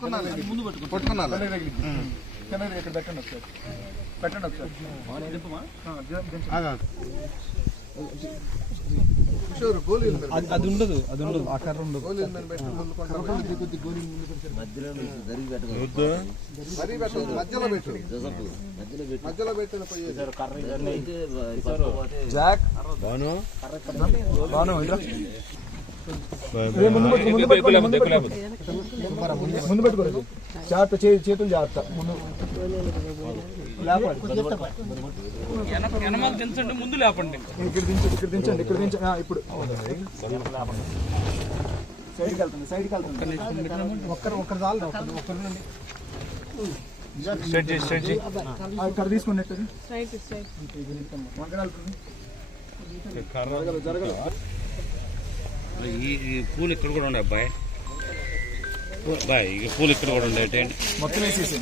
పట్టుకున్నాను. ఇక్కడ పెట్టండి ఒకసారి. పెట్టండి ఒకసారి. అది అది ఉండదు అది ఉండదు ఆ కర్ర ఉండదు. మధ్యలో పెట్టు జాక్. బాను? బాను ముందు పట్టుకో, ముందు పట్టుకో, ముందు పట్టుకో. ముందు పెట్టుకోలేదు జాగ్రత్త చే- చేతులు జాగ్రత్త. ముందు. దించండి ముందు లేపండి. ఇక్కడ దించండి ఇక్కడ దించండి ఇక్కడ దించండి. ఇప్పుడు. సైడ్కి వెళ్తుంది సైడ్కి వెళ్తుంది. ఒక్కరు ఒక్కరు చాలు ఒక్కరు ఇక్కడ జరగదు. ఈ పూలు ఇక్కడ కూడా ఉండే అబ్బాయి. బాయ్ ఈ పూలు ఇక్కడ కూడా ఉండే ఏంటి? మొత్తం వేసేసి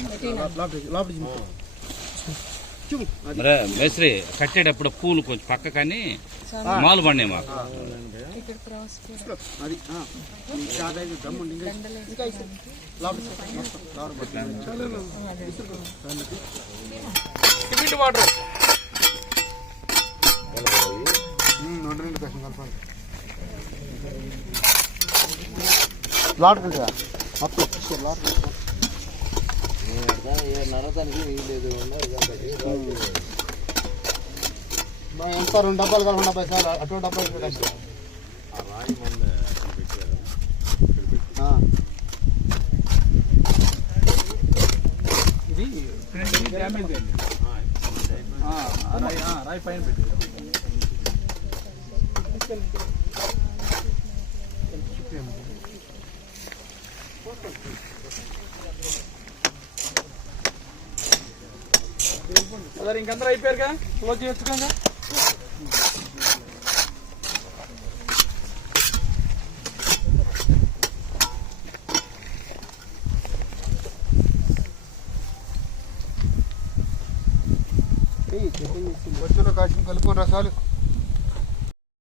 మరే మేస్త్రి కట్టేటప్పుడు పూలు కొంచెం పక్క కానీ మాలు పడినాయి మాకు. వాటర్ రెండు రెండు కష్టం కలపాలి. లాట్ కదా మొత్తం. లాట్ ఎంత రెండు డబ్బాలు కలపండి అబ్బాయి సార్ అటువంటి డబ్బాలు ఇక్కడ ఇది డ్యామేజ్ అయింది రాయి పైన పెట్టి. సరే ఇంకందరూ అయిపోయారుగా? క్లోజ్ చేయొచ్చుగా బొచ్చులో కాసిన కలుపుకొని రసాలు.